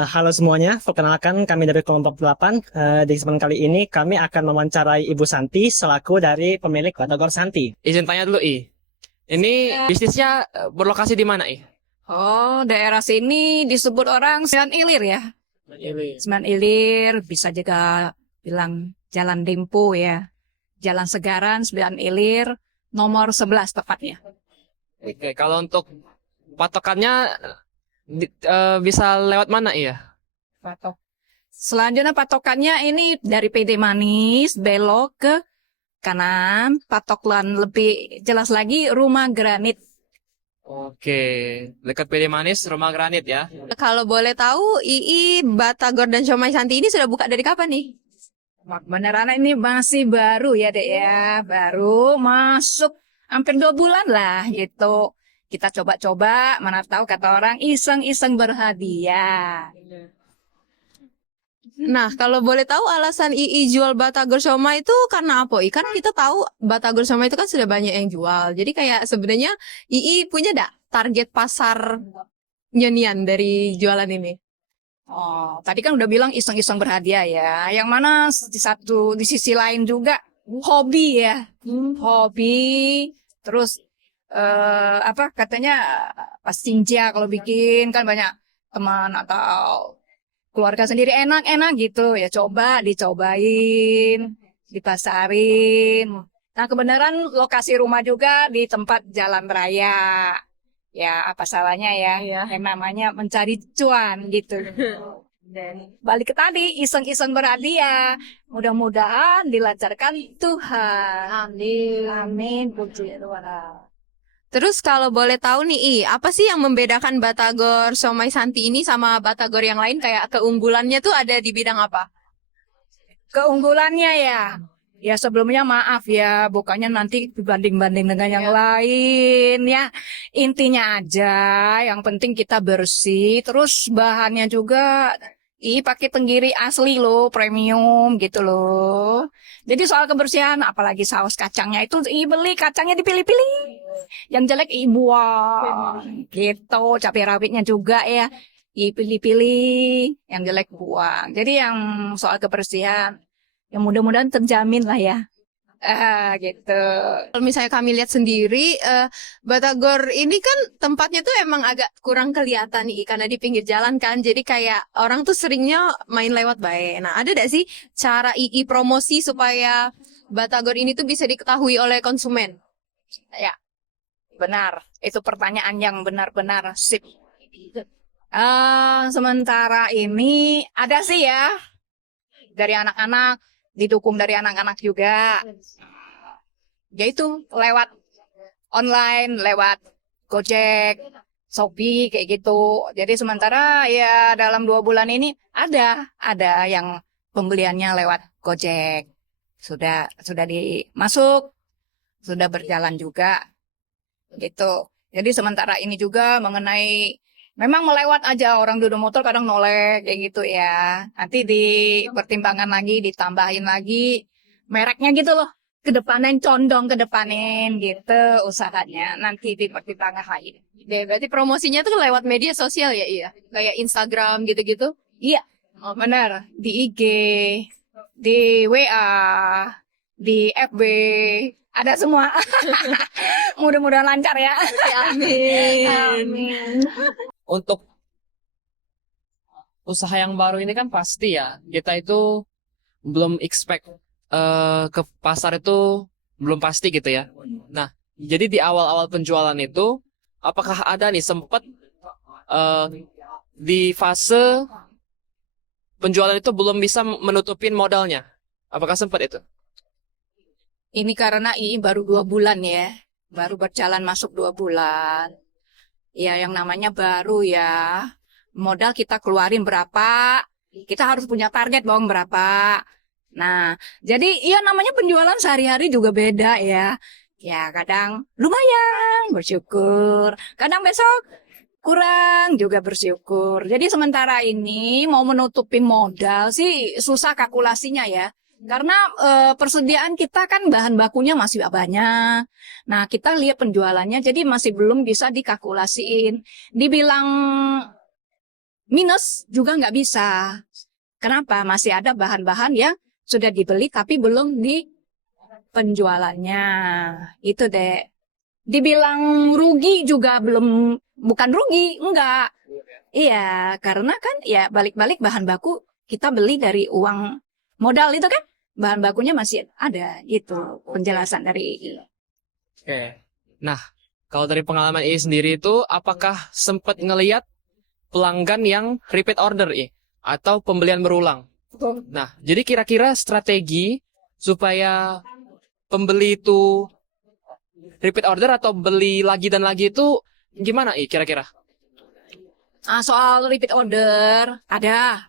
Halo semuanya, perkenalkan kami dari kelompok 8. Di kesempatan kali ini kami akan mewawancarai Ibu Santi selaku dari pemilik Batagor Santi. Izin tanya dulu, Ini bisnisnya berlokasi di mana, Oh, daerah sini disebut orang Sembilan Ilir ya. Sembilan Ilir, bisa juga bilang Jalan Dempo ya. Jalan Segaran, Sembilan Ilir, nomor 11 tepatnya. Oke, kalau untuk patokannya bisa lewat mana, Patok. Selanjutnya patokannya ini dari PD Manis, belok ke kanan, patokan lebih jelas lagi Rumah Granit. Oke, dekat PD Manis, Rumah Granit ya. Kalau boleh tahu, Batagor dan Siomay Santi ini sudah buka dari kapan nih? Beneran ini masih baru ya dek ya, baru masuk hampir 2 bulan lah gitu. Kita coba-coba, mana tahu kata orang iseng-iseng berhadiah. Nah, kalau boleh tahu alasan jual Batagor Siomay itu karena apa? Kan kita tahu Batagor Siomay itu kan sudah banyak yang jual. Jadi kayak sebenarnya punya nggak target pasar nyenian dari jualan ini? Oh, tadi kan udah bilang iseng-iseng berhadiah ya. Yang mana di sisi lain juga hobi ya, hobi. Terus apa katanya pas Cinja kalau bikin kan banyak teman atau keluarga sendiri enak-enak gitu ya, dicobain, dipasarin. Nah, kebenaran lokasi rumah juga di tempat jalan raya. Ya, apa salahnya ya? Iya. Yang namanya mencari cuan gitu. Dan balik ke tadi, iseng-iseng berhadiah. Mudah-mudahan dilancarkan Tuhan. Amin. Amin, puji Tuhan. Terus kalau boleh tahu nih, apa sih yang membedakan Batagor Siomay Santi ini sama Batagor yang lain? Kayak keunggulannya tuh ada di bidang apa? Keunggulannya ya sebelumnya maaf ya, bukannya nanti dibanding-banding dengan yang lain ya. Intinya aja, yang penting kita bersih, terus bahannya juga pakai tenggiri asli loh, premium gitu loh. Jadi soal kebersihan, apalagi saus kacangnya itu beli kacangnya dipilih-pilih. Yang jelek buang gitu, cabai rawitnya juga ya. Pilih-pilih, yang jelek buang. Jadi yang soal kebersihan, yang mudah-mudahan terjamin lah ya. Gitu. Kalau misalnya kami lihat sendiri, Batagor ini kan tempatnya tuh emang agak kurang kelihatan nih, karena di pinggir jalan kan. Jadi kayak orang tuh seringnya main lewat bae. Nah, ada gak sih cara promosi supaya Batagor ini tuh bisa diketahui oleh konsumen? Ya, benar. Itu pertanyaan yang benar-benar sip. Sementara ini ada sih ya dari anak-anak, didukung dari anak-anak juga. Yaitu lewat online, lewat Gojek, Shopee kayak gitu. Jadi sementara ya dalam 2 bulan ini ada yang pembeliannya lewat Gojek. Sudah dimasuk, sudah berjalan juga gitu. Jadi sementara ini juga mengenai memang melewat aja orang duduk motor kadang noleh kayak gitu ya. Nanti dipertimbangkan lagi, ditambahin lagi mereknya gitu loh. Kedepanin condong kedepanin gitu usahanya. Nanti dipertimbangkan lagi. Berarti promosinya tuh lewat media sosial ya, iya? Kayak Instagram gitu-gitu? Iya, benar. Di IG, di WA, di FB, ada semua. Mudah-mudahan lancar ya. Amin. Amin. Untuk usaha yang baru ini kan pasti ya, kita itu belum expect ke pasar itu belum pasti gitu ya. Nah, jadi di awal-awal penjualan itu, apakah ada nih sempat eh, di fase penjualan itu belum bisa menutupin modalnya? Apakah sempat itu? Ini karena ini baru 2 bulan ya. Baru berjalan masuk 2 bulan. Ya yang namanya baru ya. Modal kita keluarin berapa. Kita harus punya target bawang berapa. Nah, jadi iya namanya penjualan sehari-hari juga beda ya. Ya kadang lumayan bersyukur. Kadang besok kurang juga bersyukur. Jadi sementara ini mau menutupin modal sih susah kalkulasinya ya. Karena persediaan kita kan bahan bakunya masih banyak. Nah, kita lihat penjualannya jadi masih belum bisa dikalkulasiin. Dibilang minus juga nggak bisa. Kenapa? Masih ada bahan-bahan yang sudah dibeli tapi belum di penjualannya. Itu deh. Dibilang rugi juga belum, bukan rugi, enggak. Iya, karena kan ya balik-balik bahan baku kita beli dari uang modal itu kan. Bahan bakunya masih ada, itu penjelasan dari Oke. Nah, kalau dari pengalaman I sendiri itu, apakah sempat ngelihat pelanggan yang repeat order atau pembelian berulang? Nah, jadi kira-kira strategi supaya pembeli itu repeat order atau beli lagi dan lagi itu gimana kira-kira? Soal repeat order, ada,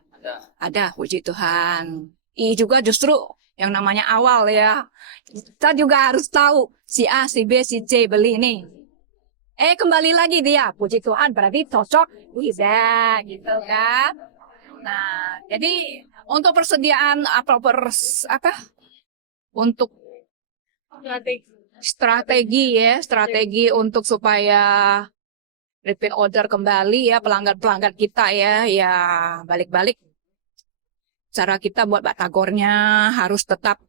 puji Tuhan. Juga justru yang namanya awal ya. Kita juga harus tahu si A, si B, si C beli nih. Kembali lagi dia, puji Tuhan berarti cocok, bisa gitu kan. Nah, jadi untuk persediaan untuk strategi untuk supaya repeat order kembali ya pelanggan-pelanggan kita ya balik-balik cara kita buat batagornya harus tetap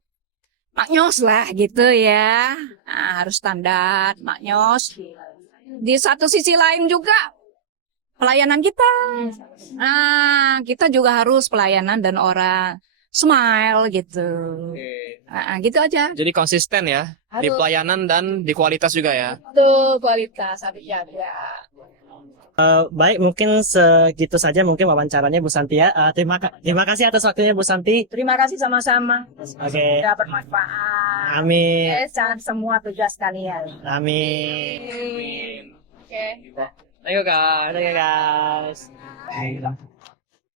maknyos lah gitu ya. Nah, harus standar maknyos. Di satu sisi lain juga pelayanan kita. Nah, kita juga harus pelayanan dan orang smile gitu. Nah, gitu aja. Jadi konsisten ya di Harus. pelayanan dan di kualitas juga ya. Itu kualitas harus jaga. Baik, mungkin segitu saja mungkin wawancaranya Bu Santi ya. Terima kasih atas waktunya Bu Santi. Terima kasih sama-sama. Oke. Sudah bermanfaat. Amin. Semua tugas kalian. Amin. Oke. Thank you guys. Oke guys.